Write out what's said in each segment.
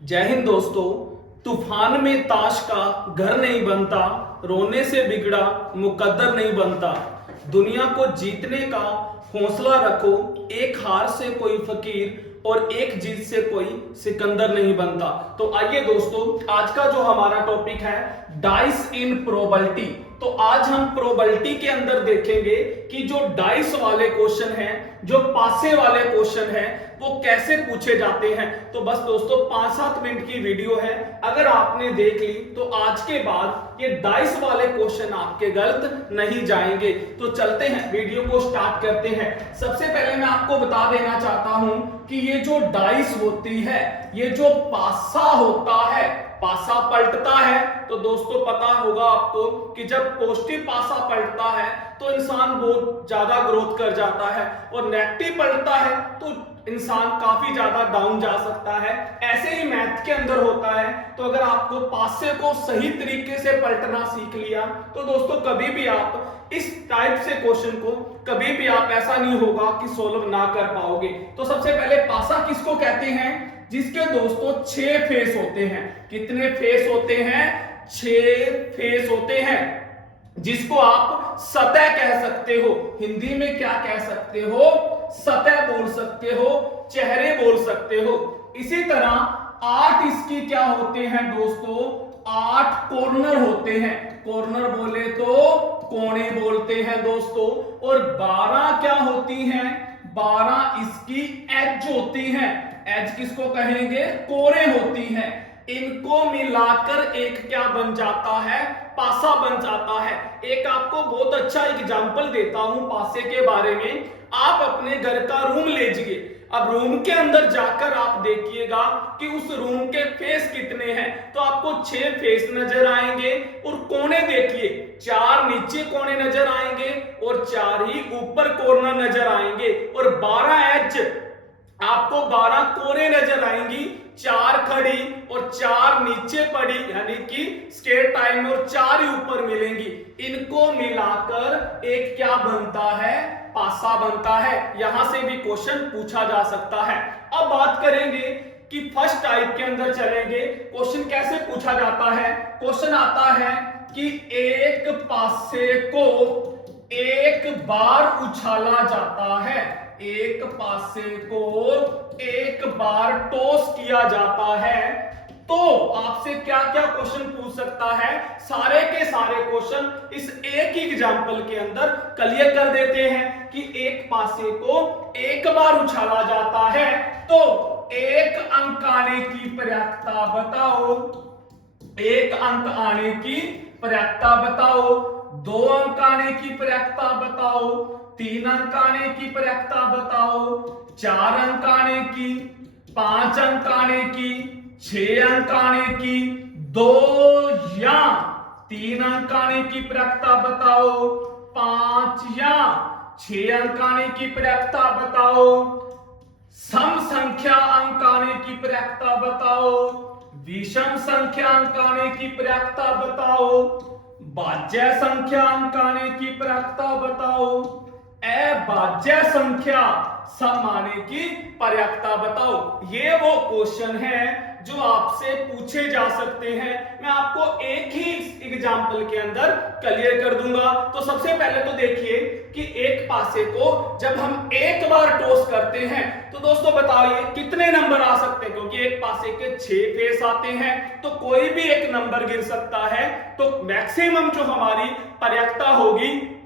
जय हिंद दोस्तों। तूफान में ताश का घर नहीं बनता, रोने से बिगड़ा मुकद्दर नहीं बनता। दुनिया को जीतने का हौसला रखो, एक हार से कोई फकीर और एक जीत से कोई सिकंदर नहीं बनता। तो आइए दोस्तों, आज का जो हमारा टॉपिक है डाइस इन प्रोबेबिलिटी। तो आज हम प्रोबेबिलिटी के अंदर देखेंगे कि जो डाइस वाले क्वेश्चन हैं, जो पासे वाले क्वेश्चन हैं, वो कैसे पूछे जाते हैं। तो बस दोस्तों 5-7 मिनट की वीडियो है, अगर आपने देख ली तो आज के बाद ये डाइस वाले क्वेश्चन आपके गलत नहीं जाएंगे। तो चलते हैं, वीडियो को स्टार्ट करते हैं। सबसे पहले मैं आपको बता देना चाहता हूं कि ये जो डाइस होती है, ये जो पासा होता है, पासा पलटता है, तो दोस्तों पता होगा आपको कि जब पॉजिटिव पासा पलटता है तो इंसान बहुत ज्यादा ग्रोथ कर जाता है, और नेगेटिव पलटता है तो इंसान काफी ज्यादा डाउन जा सकता है। ऐसे ही मैथ के अंदर होता है। तो अगर आपको पासे को सही तरीके से पलटना सीख लिया तो दोस्तों कभी भी आप इस टाइप से क्वेश्चन को कभी भी आप ऐसा नहीं होगा कि सोल्व ना कर पाओगे। तो सबसे पहले पासा किसको कहते हैं? जिसके दोस्तों 6 फेस होते हैं। कितने फेस होते हैं? 6 फेस होते हैं, जिसको आप सतह कह सकते हो। हिंदी में क्या कह सकते हो? सतह बोल सकते हो, चेहरे बोल सकते हो। इसी तरह 8 इसकी क्या होते हैं दोस्तों? 8 कॉर्नर होते हैं। कॉर्नर बोले तो कोने बोलते हैं दोस्तों। और 12 क्या होती हैं? 12 इसकी एज होती हैं। एज किसको कहेंगे? कोरे होती हैं। इनको मिलाकर एक क्या बन जाता है? पासा बन जाता है। एक आपको बहुत अच्छा एग्जांपल देता हूं पासे के बारे में। आप अपने घर का रूम लीजिए, अब रूम के अंदर जाकर आप देखिएगा कि उस रूम के फेस कितने हैं। तो आपको 6 फेस नजर आएंगे, और कोने देखिए 4 नीचे कोने नजर आएंगे और 4 ही ऊपर कॉर्नर नजर आएंगे, और 12 एज आपको 12 कोरे नजर आएंगी, 4 खड़ी और 4 नीचे पड़ी, यानी कि स्केयर टाइम में, और 4 ही ऊपर मिलेंगी। इनको मिलाकर एक क्या बनता है? पासा बनता है। यहां से भी क्वेश्चन पूछा जा सकता है। अब बात करेंगे कि फर्स्ट टाइप के अंदर चलेंगे। क्वेश्चन कैसे पूछा जाता है? क्वेश्चन आता है कि एक पासे को एक बार उछाला जाता है। एक पासे को एक बार टॉस किया जाता है। तो आपसे क्या क्या क्वेश्चन पूछ सकता है? सारे के सारे क्वेश्चन इस एक ही एग्जांपल के अंदर क्लियर कर देते हैं कि एक पासे को एक बार उछाला जाता है। तो एक अंक आने की प्रयासता बताओ। एक अंक आने की प्रयासता बताओ। 2 अंक आने की प्रयासता बताओ। 3 अंक आने की प्रयासता बताओ। 4 अंक आने की, 5 अंक आने की, 6 अंक आने की, 2 या 3 अंक आने की प्रयासता बताओ। 5 या 6 अंक आने की प्रयासता बताओ। सम संख्या अंक आने की प्रयासता बताओ। विषम संख्या अंक आने की प्रयासता बताओ। भाज्य संख्या अंक आने की प्रयासता बताओ। अभाज्य संख्या सम आने की प्रयासता बताओ। ये वो क्वेश्चन है जो आपसे पूछे जा सकते हैं। मैं आपको एक ही एग्जांपल के अंदर क्लियर कर दूंगा। तो सबसे पहले तो देखिए कि एक पासे को जब हम एक बार टॉस करते हैं तो दोस्तों बताइए कितने नंबर आ सकते हैं? क्योंकि एक पासे के 6 फेस आते हैं, तो कोई भी एक नंबर गिर सकता है। तो मैक्सिमम जो हमारी प्रयासता होगी,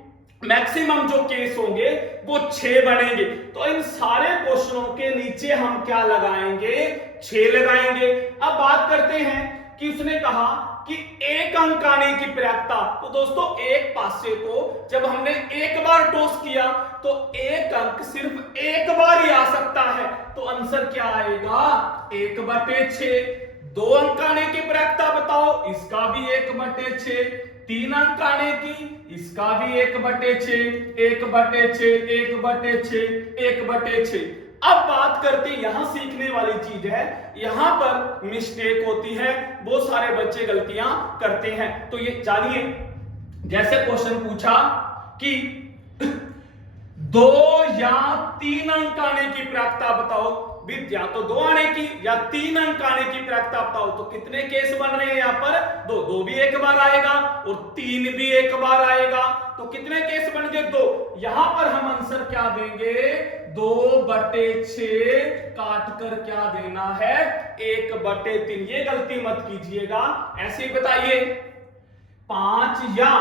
मैक्सिमम जो केस होंगे वो 6 बनेंगे। तो इन सारे क्वेश्चनों के नीचे हम क्या लगाएंगे? 6 लगाएंगे। अब बात करते हैं कि उसने कहा कि एक अंक आने की प्रयासता। तो दोस्तों एक पासे को जब हमने एक बार टॉस किया तो एक अंक सिर्फ एक बार ही आ सकता है। तो आंसर क्या आएगा? 1/6। 2 अंक आने की प्रयासता बताओ, इसका भी 1/6। 3 अंक आने की, इसका भी 1/6, 1/6, 1/6, 1/6। अब बात करते हैं, यहां सीखने वाली चीज है, यहां पर मिस्टेक होती है, बहुत सारे बच्चे गलतियां करते हैं। तो ये जानिए, जैसे क्वेश्चन पूछा कि दो या तीन अंक आने की प्रायिकता बताओ। या तो दो आने की या तीन अंक आने की प्रायिकता बताओ। तो कितने केस बन रहे हैं यहां पर? दो। दो भी एक बार आएगा और तीन भी एक बार आएगा। तो कितने केस बन गए? दो। यहां पर हम आंसर क्या देंगे? 2/6 काट कर क्या देना है? 1/3। ये गलती मत कीजिएगा, ऐसे ही बताइए। 5 या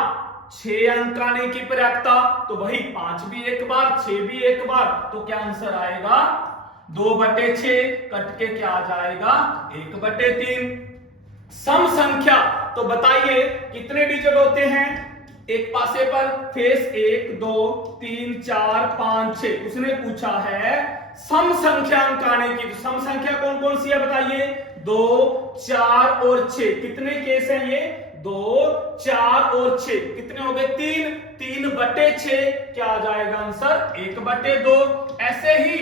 6 अंक आने की प्रायिकता, तो वही 5 भी एक बार 6 भी एक बार, तो क्या आंसर आएगा? 2/6 कट के क्या आ जाएगा? 1/3। सम संख्या, तो बताइए कितने डिजिट होते हैं एक पासे पर? फेस 1 2 3 4 5 6। उसने पूछा है सम संख्या अंक आने की। तो सम संख्या कौन कौन सी है बताइए? 2 4 और 6। कितने केस हैं ये? 2 4 और 6। कितने हो गए? 3। 3/6 क्या आ जाएगा आंसर? 1/2। ऐसे ही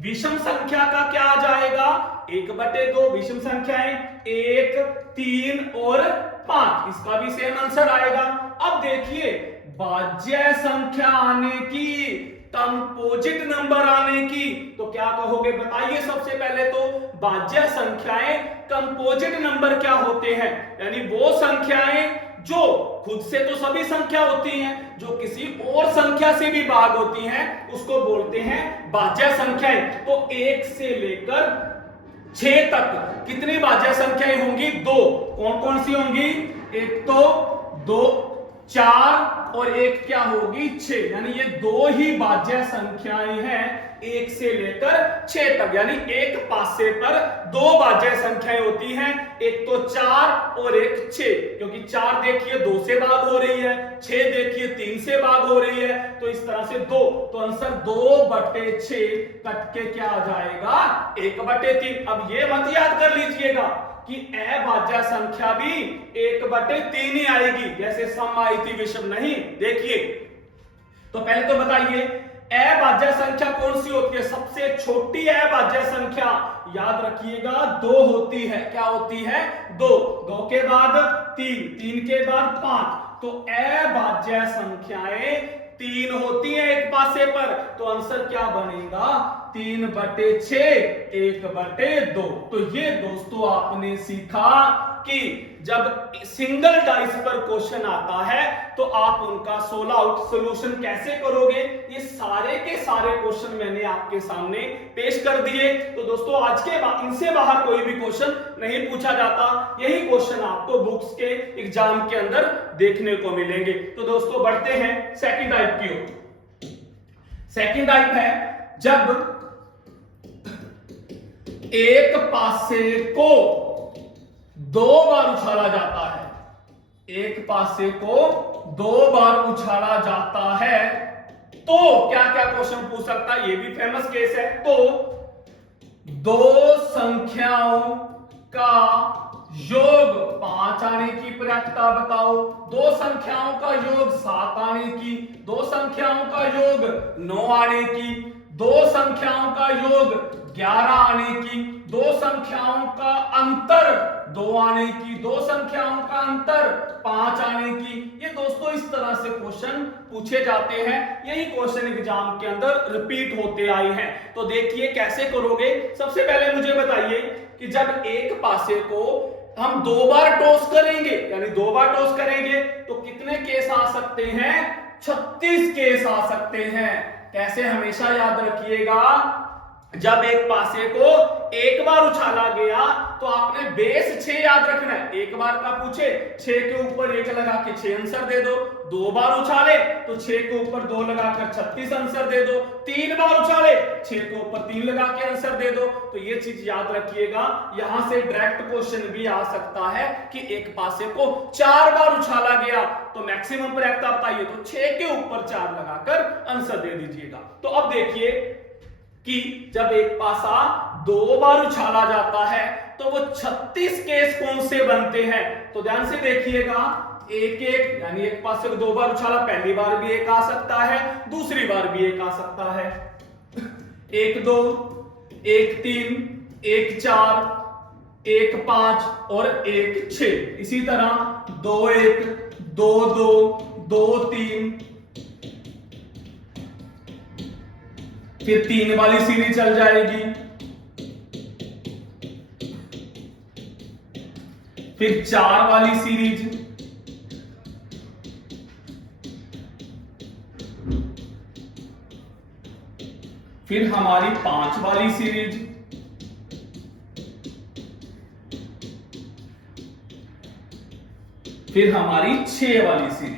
विषम संख्या का क्या आ जाएगा? 1/2। विषम संख्याएं 1 3 और 5, इसका भी सेम आंसर आएगा। अब देखिए भाज्य संख्या आने की, कंपोजिट नंबर आने की, तो क्या कहोगे बताइए। सबसे पहले तो भाज्य संख्याएं कंपोजिट नंबर क्या होते हैं? यानी वो संख्याएं जो खुद से तो सभी संख्या होती हैं, जो किसी और संख्या से भी भाग होती हैं, उसको बोलते हैं भाज्य संख्याएं। तो 1 से लेकर 6 तक कितनी भाज्य संख्याएं होंगी? 2। कौन कौन सी होंगी? एक तो 2 4 और एक क्या होगी? 6। यानी ये 2 ही भाज्य संख्याएं हैं 1 से लेकर 6 तक। यानी एक पासे पर 2 भाज्य संख्याएं होती हैं, एक तो 4 और एक 6। क्योंकि 4 देखिए 2 से भाग हो रही है, 6 देखिए 3 से भाग हो रही है, तो इस तरह से 2। तो आंसर 2/6 कट के क्या आ जाएगा? 1/3। अब ये मत याद कर लीजिएगा कि अभाज्य संख्या भी 1/3 ही आएगी, जैसे सम आई थी विषम नहीं। देखिए तो पहले तो बताइए अभाज्य संख्या कौन सी होती है? सबसे छोटी अभाज्य संख्या याद रखिएगा 2 होती है। क्या होती है? 2। 2 के बाद 3, 3 के बाद 5। तो अभाज्य संख्याएं 3 होती है एक पासे पर। तो आंसर क्या बनेगा? 3/6 1/2। तो ये दोस्तों आपने सीखा कि जब सिंगल डाइस पर क्वेश्चन आता है तो आप उनका सोल्व आउट सॉल्यूशन कैसे करोगे, ये सारे के सारे क्वेश्चन मैंने आपके सामने पेश कर दिए। तो दोस्तों आज के बाद इनसे बाहर कोई भी क्वेश्चन नहीं पूछा जाता, यही क्वेश्चन आपको बुक्स के एग्जाम के अंदर देखने को मिलेंगे। तो दोस्तों बढ़ते हैं सेकंड टाइप की ओर। सेकंड टाइप है जब एक पासे को 2 बार उछाला जाता है। एक पासे को 2 बार उछाला जाता है तो क्या क्या क्वेश्चन पूछ सकता है? ये भी फेमस केस है। तो 2 संख्याओं का योग 5 आने की प्रायिकता बताओ। 2 संख्याओं का योग 7 आने की। 2 संख्याओं का योग 9 आने की। 2 संख्याओं का योग 11 आने की। 2 संख्याओं का अंतर 2 आने की। 2 संख्याओं का अंतर 5 आने की। ये दोस्तों इस तरह से क्वेश्चन पूछे जाते हैं, यही क्वेश्चन एग्जाम के अंदर रिपीट होते आए हैं। तो देखिए कैसे करोगे। सबसे पहले मुझे बताइए कि जब एक पासे को हम 2 बार टॉस करेंगे, यानी 2 बार टॉस करेंगे, तो कितने केस आ सकते हैं? 36 केस आ सकते हैं। कैसे? हमेशा याद रखिएगा जब एक पासे को एक बार उछाला गया तो आपने बेस 6 याद रखना है। एक बार का पूछे 6 के ऊपर 1 लगा के 6 आंसर दे दो। 2 बार उछाले तो 6 के ऊपर 2 लगाकर 36 आंसर दे दो। 3 बार उछाले 6 के ऊपर 3 लगा के आंसर दे दो। तो ये चीज याद रखिएगा। यहां से डायरेक्ट क्वेश्चन भी आ सकता है कि एक पासे को 4 बार उछाला गया तो मैक्सिमम प्रायिकता बताइए, तो 6 के ऊपर 4 लगाकर आंसर दे दीजिएगा। तो अब देखिए कि जब एक पासा 2 बार उछाला जाता है तो वो 36 केस कौन से बनते हैं? तो ध्यान से देखिएगा। एक एक यानी एक पासे को 2 बार उछाला, पहली बार भी एक आ सकता है, दूसरी बार भी एक आ सकता है। 1 2 1 3 1 4 1 5 और 1 6। इसी तरह 2 1 2 2 2 3 फिर 3 वाली सीरीज चल जाएगी, फिर 4 वाली सीरीज, फिर हमारी 5 वाली सीरीज, फिर हमारी 6 वाली सीरीज।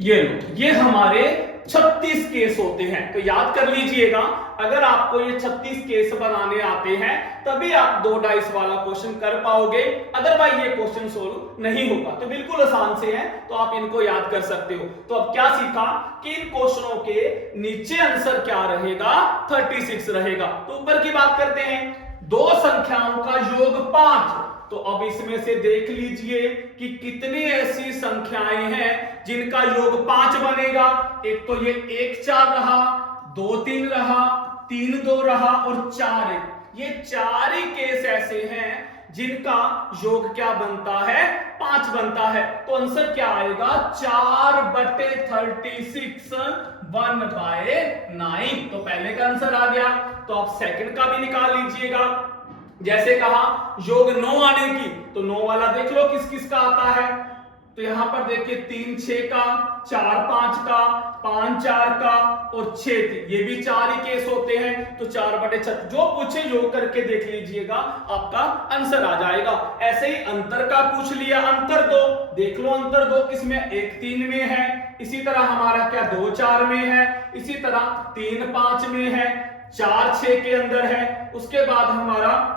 ये लो, ये हमारे 36 केस होते हैं। तो याद कर लीजिएगा, अगर आपको ये 36 केस बनाने आते हैं तभी आप 2 डाइस वाला क्वेश्चन कर पाओगे, अदरवाइज ये क्वेश्चन सोल्व नहीं होगा। तो बिल्कुल आसान से है, तो आप इनको याद कर सकते हो। तो अब क्या सीखा कि इन क्वेश्चनों के नीचे आंसर क्या रहेगा, 36 रहेगा। तो ऊपर की बात करते हैं, 2 संख्याओं का योग 5। तो अब इसमें से देख लीजिए कि कितनी ऐसी संख्याएं हैं जिनका योग 5 बनेगा। एक तो ये 1 4 रहा, 2 3 रहा, 3 2 रहा और 4 1। ये 4 ही केस ऐसे हैं जिनका योग क्या बनता है, 5 बनता है। तो आंसर क्या आएगा, 4/36 1/9। तो पहले का आंसर आ गया। तो आप सेकंड का भी निकाल लीजिएगा। जैसे कहा योग 9 आने की, तो 9 वाला देख लो किस किस का आता है। तो यहां पर देखिए 3 6 का, 4 5 का, 5 4 का और 6 3, ये भी 4 ही केस होते हैं। तो 4/6 जो पूछे योग करके देख लीजिएगा, आपका आंसर आ जाएगा। ऐसे ही अंतर का पूछ लिया, अंतर 2 देख लो, अंतर 2 किसमें, 1 3 में है। इसी तरह हमारा क्या 2 4 में है, इसी तरह 3 5 में है, 4 6 के अंदर है, उसके बाद हमारा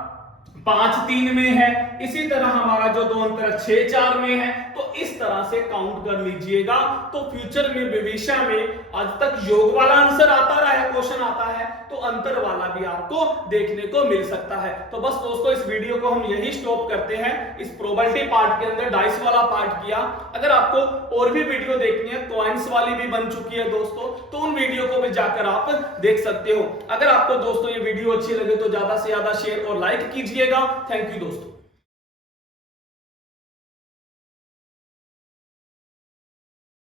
5 3 में है, इसी तरह हमारा जो 2 अंतर 6 4 में है। तो इस तरह से काउंट कर लीजिएगा। तो फ्यूचर में, भविष्य में आज तक योग वाला आंसर आता रहा है, क्वेश्चन आता है, तो अंतर वाला भी आपको देखने को मिल सकता है। तो बस दोस्तों, इस वीडियो को हम यही स्टॉप करते हैं। इस प्रोबेबिलिटी पार्ट के अंदर डाइस वाला पार्ट किया। अगर आपको और भी वीडियो देखनी है, कॉइंस वाली भी बन चुकी है दोस्तों, तो उन वीडियो को भी जाकर आप देख सकते हो। अगर आपको दोस्तों ये वीडियो अच्छी लगे तो ज्यादा से ज्यादा शेयर और लाइक कीजिएगा। थैंक यू दोस्तों।